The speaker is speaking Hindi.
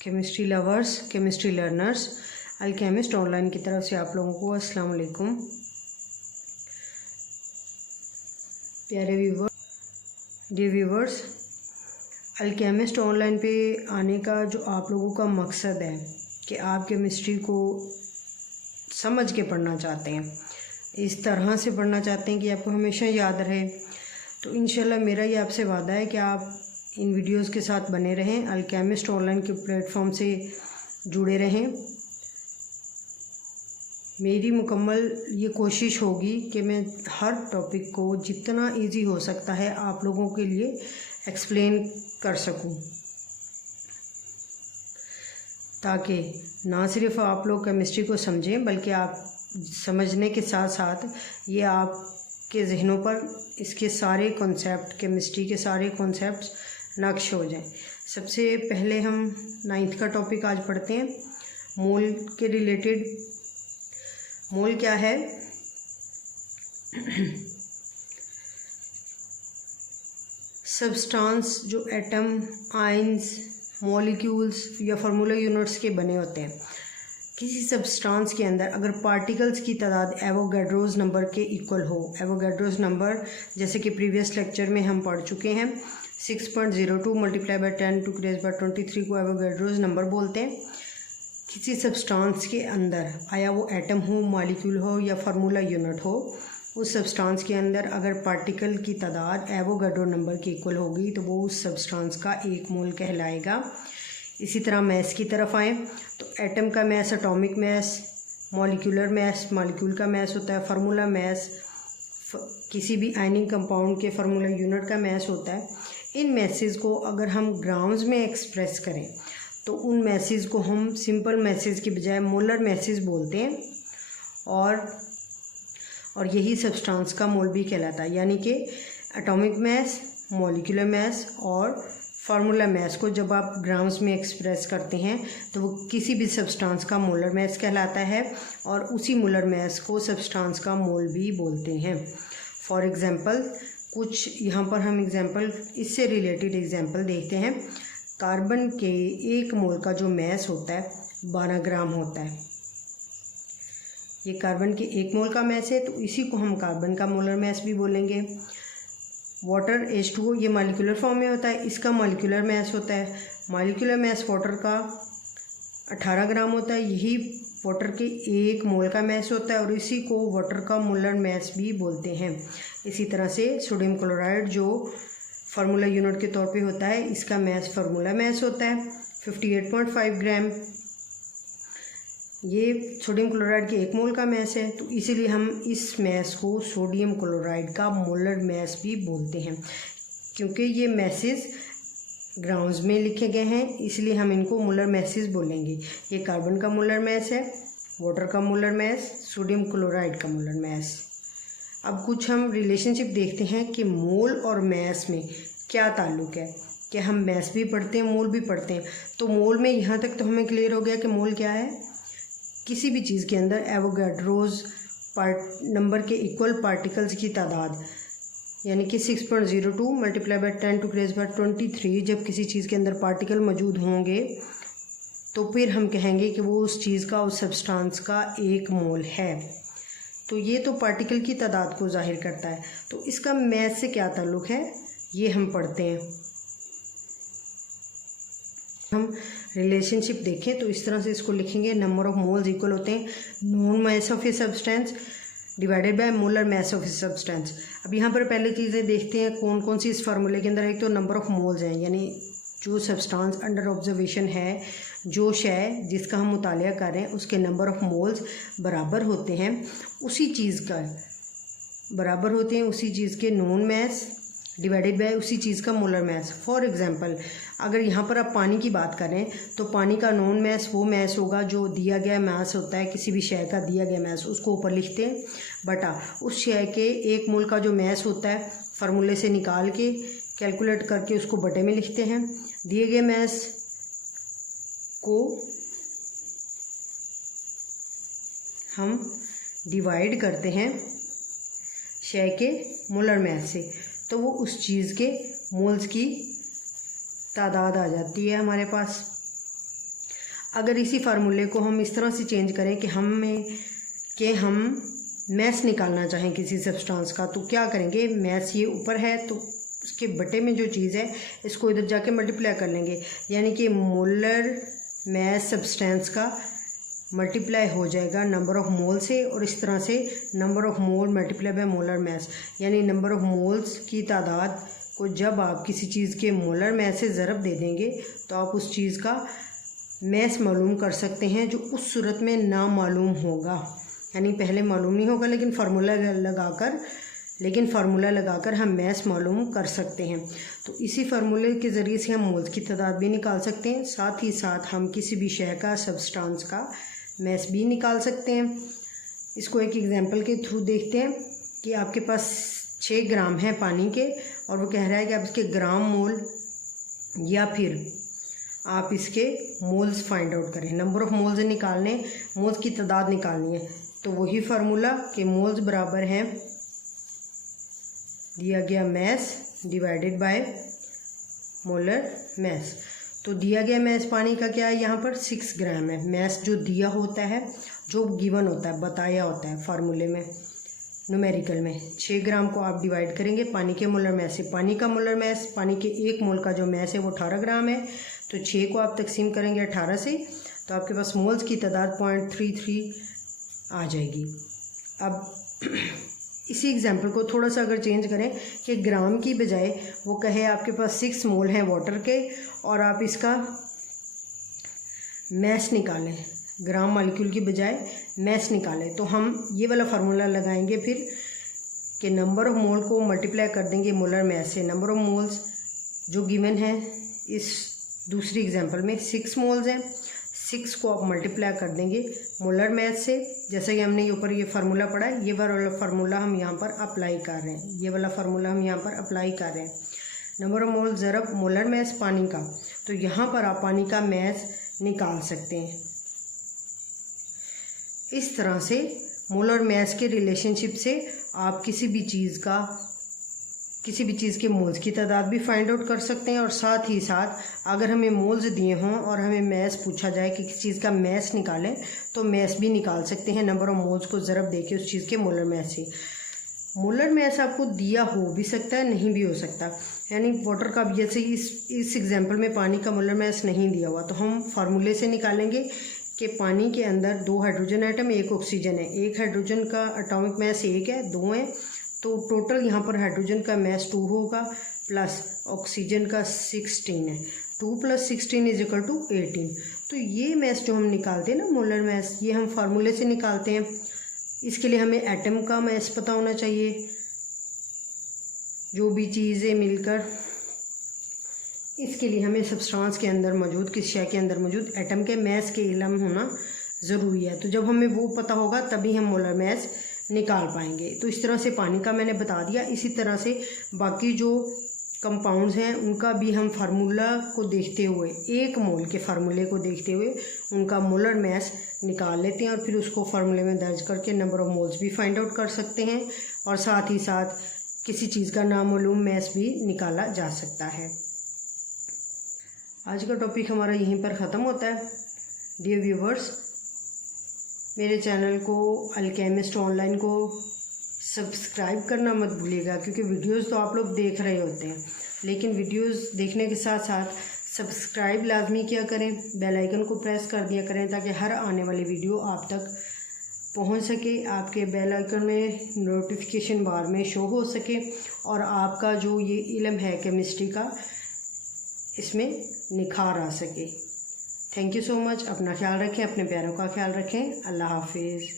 Chemistry lovers, chemistry learners, alchemist online की तरफ से आप लोगों को अस्सलाम वालेकुम। प्यारे डियर व्यूवर्स, अल्केमिस्ट ऑनलाइन पे आने का जो आप लोगों का मकसद है कि आप केमिस्ट्री को समझ के पढ़ना चाहते हैं, इस तरह से पढ़ना चाहते हैं कि आपको हमेशा याद रहे, तो इंशाल्लाह मेरा ये आपसे वादा है कि आप इन वीडियोस के साथ बने रहें, अल्केमिस्ट ऑनलाइन के प्लेटफॉर्म से जुड़े रहें। मेरी मुकम्मल ये कोशिश होगी कि मैं हर टॉपिक को जितना इजी हो सकता है आप लोगों के लिए एक्सप्लेन कर सकूं, ताकि ना सिर्फ आप लोग केमिस्ट्री को समझें बल्कि आप समझने के साथ साथ ये आपके जहनों पर इसके सारे कॉन्सेप्ट, केमिस्ट्री के सारे कॉन्सेप्ट्स नक्श हो जाएं। सबसे पहले हम 9th का टॉपिक आज पढ़ते हैं, मोल के रिलेटेड। मोल क्या है? सब्सटेंस जो एटम, आयंस, मॉलिक्यूल्स या फार्मूला यूनिट्स के बने होते हैं। किसी सब्सटेंस के अंदर अगर पार्टिकल्स की तादाद एवोगाड्रोस नंबर के इक्वल हो, एवोगाड्रोस नंबर जैसे कि प्रीवियस लेक्चर में हम पढ़ चुके हैं, 6.02 multiply by 10 to raise by 23 को एवोगाड्रोस नंबर बोलते हैं। किसी सब्सटेंस के अंदर, आया वो एटम हो, मॉलिक्यूल हो या फार्मूला यूनिट हो, उस सब्सटेंस के अंदर अगर पार्टिकल की तादाद एवोगाड्रो नंबर के इक्वल होगी तो वो उस सब्सटेंस का एक मोल कहलाएगा। इसी तरह मैस की तरफ आएँ तो एटम का mass atomic mass, molecular mass molecule का मैस होता है, फार्मूला मैस किसी भी आयनिक कंपाउंड के फार्मूला यूनिट का मैस होता है। इन मैसेज को अगर हम ग्राम्स में एक्सप्रेस करें तो उन मैसेज को हम सिंपल मैसेज के बजाय मोलर मैसेज बोलते हैं, और यही सब्सटेंस का मोल भी कहलाता है। यानी कि एटॉमिक मैस, मॉलिक्यूलर मैस और फार्मूला मैस को जब आप ग्राम्स में एक्सप्रेस करते हैं तो वो किसी भी सब्सटेंस का मोलर मैस कहलाता है, और उसी मोलर मैस को सब्सटेंस का मोल भी बोलते हैं। फॉर एग्ज़ाम्पल, कुछ यहाँ पर हम एग्जांपल, इससे रिलेटेड एग्जांपल देखते हैं। कार्बन के एक मोल का जो मैस होता है 12 ग्राम होता है। ये कार्बन के एक मोल का मैस है तो इसी को हम कार्बन का मोलर मैस भी बोलेंगे। वाटर H2O ये मॉलिक्यूलर फॉर्म में होता है, इसका मॉलिक्यूलर मैस होता है। मॉलिक्यूलर मैस वाटर का 18 ग्राम होता है, यही वाटर के एक मोल का मैस होता है और इसी को वाटर का मोलर मैस भी बोलते हैं। इसी तरह से सोडियम क्लोराइड जो फार्मूला यूनिट के तौर पे होता है, इसका मैस फार्मूला मैस होता है 58.5 ग्राम। ये सोडियम क्लोराइड के एक मोल का मैस है, तो इसीलिए हम इस मैस को सोडियम क्लोराइड का मोलर मैस भी बोलते हैं। क्योंकि ये मैसेज ग्राम्स में लिखे गए हैं इसलिए हम इनको मोलर मैसेज बोलेंगे। ये कार्बन का मोलर मैस है, वाटर का मोलर मैस, सोडियम क्लोराइड का मोलर मैस। अब कुछ हम रिलेशनशिप देखते हैं कि मोल और मैस में क्या ताल्लुक़ है, कि हम मैस भी पढ़ते हैं, मोल भी पढ़ते हैं। तो मोल में यहाँ तक तो हमें क्लियर हो गया कि मोल क्या है, किसी भी चीज़ के अंदर एवोगाड्रोस नंबर के इक्वल पार्टिकल्स की तादाद, यानी कि 6.02 multiply by 10 to raise by 23 जब किसी चीज़ के अंदर पार्टिकल मौजूद होंगे तो फिर हम कहेंगे कि वो उस चीज़ का, उस सब्सटेंस का एक मोल है। तो ये तो पार्टिकल की तादाद को जाहिर करता है। तो इसका मैस से क्या ताल्लुक़ है ये हम पढ़ते हैं। हम रिलेशनशिप देखें तो इस तरह से इसको लिखेंगे, नंबर ऑफ मोल्स इक्वल होते हैं known mass of a substance divided by molar mass of a substance. अब यहाँ पर पहले चीज़ें देखते हैं कौन कौन सी इस फार्मूले के अंदर। एक तो नंबर ऑफ मोल्स हैं, यानी जो सब्सटेंस अंडर ऑब्जर्वेशन है, जो शय जिसका हम मुतालिया कर रहे हैं उसके नंबर ऑफ मोल्स बराबर होते हैं उसी चीज़ का, बराबर होते हैं उसी चीज़ के नोन मैस डिवाइडेड बाय उसी चीज़ का मोलर मैस। फॉर एग्जांपल, अगर यहाँ पर आप पानी की बात करें तो पानी का नोन मैस वो मैस होगा जो दिया गया मैस होता है, किसी भी शय का दिया गया मैस, उसको ऊपर लिखते हैं बटा उस शय के एक मोल का जो मैस होता है फार्मूले से निकाल के कैलकुलेट करके उसको बटे में लिखते हैं। दिए गए मैस को हम डिवाइड करते हैं शय के मोलर मैस से, तो वो उस चीज़ के मोल्स की तादाद आ जाती है हमारे पास। अगर इसी फार्मूले को हम इस तरह से चेंज करें कि हम मैस निकालना चाहें किसी सब्सटेंस का, तो क्या करेंगे, मैस ये ऊपर है तो उसके बटे में जो चीज़ है इसको इधर जाके मल्टीप्लाई कर लेंगे, यानी कि मोलर मैस सब्सटेंस का मल्टीप्लाई हो जाएगा नंबर ऑफ मोल से, और इस तरह से number of mole multiply by molar mass, यानी नंबर ऑफ मोल्स की तादाद को जब आप किसी चीज़ के मोलर मैस से ज़रब दे देंगे तो आप उस चीज़ का मैस मालूम कर सकते हैं, जो उस सूरत में ना मालूम होगा, यानी पहले मालूम नहीं होगा लेकिन फार्मूला लगाकर हम मैस मालूम कर सकते हैं। तो इसी फार्मूले के ज़रिए से हम मोल्स की तादाद भी निकाल सकते हैं, साथ ही साथ हम किसी भी शय का सब्सटेंस का मैस भी निकाल सकते हैं। इसको एक एग्जांपल के थ्रू देखते हैं कि आपके पास 6 ग्राम है पानी के, और वो कह रहा है कि आप इसके ग्राम मोल या फिर आप इसके मोल्स फाइंड आउट करें, नंबर ऑफ मोल्स निकालने, मोल्स की तादाद निकालनी है। तो वही फार्मूला कि मोल्स बराबर हैं दिया गया mess divided by molar mass. तो दिया गया मैस पानी का क्या है, यहाँ पर 6 ग्राम है। मैस जो दिया होता है, जो गिवन होता है, बताया होता है फार्मूले में, न्यूमेरिकल में, 6 ग्राम को आप डिवाइड करेंगे पानी के मोलर मैस से। पानी का मोलर मैस, पानी के 1 मोल का जो मैस है वो 18 ग्राम है, तो 6 को आप तकसीम करेंगे 18 से, तो आपके पास मोल्स की तादाद 0.33 आ जाएगी। अब इसी एग्जाम्पल को थोड़ा सा अगर चेंज करें कि ग्राम की बजाय वो कहे आपके पास 6 मोल हैं वाटर के और आप इसका मैस निकालें, ग्राम मॉलिक्यूल की बजाय मैस निकालें, तो हम ये वाला फार्मूला लगाएंगे फिर कि नंबर ऑफ मोल को मल्टीप्लाई कर देंगे मोलर मैस से। नंबर ऑफ मोल्स जो गिवन है इस दूसरी एग्जांपल में 6 मोल्स हैं, 6 को आप मल्टीप्लाई कर देंगे मोलर मैस से, जैसे कि हमने ऊपर ये फार्मूला पढ़ा है, ये वाला फार्मूला हम यहाँ पर अप्लाई कर रहे हैं, ये वाला फार्मूला हम यहाँ पर अप्लाई कर रहे हैं। नंबर ऑफ मोल ज़रब मोलर मैस पानी का, तो यहाँ पर आप पानी का मैस निकाल सकते हैं। इस तरह से मोलर मैस के रिलेशनशिप से आप किसी भी चीज़ के मोल्स की तादाद भी फाइंड आउट कर सकते हैं, और साथ ही साथ अगर हमें मोल्स दिए हों और हमें मैस पूछा जाए कि किसी चीज़ का मैस निकालें तो मैस भी निकाल सकते हैं नंबर ऑफ मोल्स को ज़रब देके उस चीज़ के मोलर मैस से। मोलर मैस आपको दिया हो भी सकता है, नहीं भी हो सकता, यानी वाटर का, जैसे इस एग्जाम्पल में पानी का मोलर मैस नहीं दिया हुआ, तो हम फार्मूले से निकालेंगे कि पानी के अंदर 2 हाइड्रोजन आइटम 1 ऑक्सीजन है, 1 हाइड्रोजन का एटॉमिक मैस 1 है, 2 है, तो टोटल यहाँ पर हाइड्रोजन का मैस 2 होगा प्लस ऑक्सीजन का 16 है, 2 + 16 = 18। तो ये मैस जो हम निकालते हैं ना मोलर मैस, ये हम फार्मूले से निकालते हैं। इसके लिए हमें एटम का मैस पता होना चाहिए, जो भी चीज़ें मिलकर, इसके लिए हमें सब्सटेंस के अंदर मौजूद, किस शय के अंदर मौजूद एटम के मैस के इल्म होना ज़रूरी है। तो जब हमें वो पता होगा तभी हम मोलर मैस निकाल पाएंगे। तो इस तरह से पानी का मैंने बता दिया। इसी तरह से बाकी जो कंपाउंड्स हैं उनका भी हम फार्मूला को देखते हुए, 1 मोल के फार्मूले को देखते हुए उनका मोलर मैस निकाल लेते हैं, और फिर उसको फार्मूले में दर्ज करके नंबर ऑफ मोल्स भी फाइंड आउट कर सकते हैं, और साथ ही साथ किसी चीज़ का नामालूम मैस भी निकाला जा सकता है। आज का टॉपिक हमारा यहीं पर ख़त्म होता है। डियर व्यूवर्स, मेरे चैनल को अल्केमिस्ट ऑनलाइन को सब्सक्राइब करना मत भूलिएगा, क्योंकि वीडियोस तो आप लोग देख रहे होते हैं, लेकिन वीडियोस देखने के साथ साथ सब्सक्राइब लाजमी किया करें, बेल आइकन को प्रेस कर दिया करें ताकि हर आने वाली वीडियो आप तक पहुंच सके, आपके बेल आइकन में नोटिफिकेशन बार में शो हो सके, और आपका जो ये इल्म है केमिस्ट्री का, इसमें निखार आ सके। Thank you so much. अपना ख्याल रखें, अपने प्यारों का ख्याल रखें। अल्लाह हाफिज़।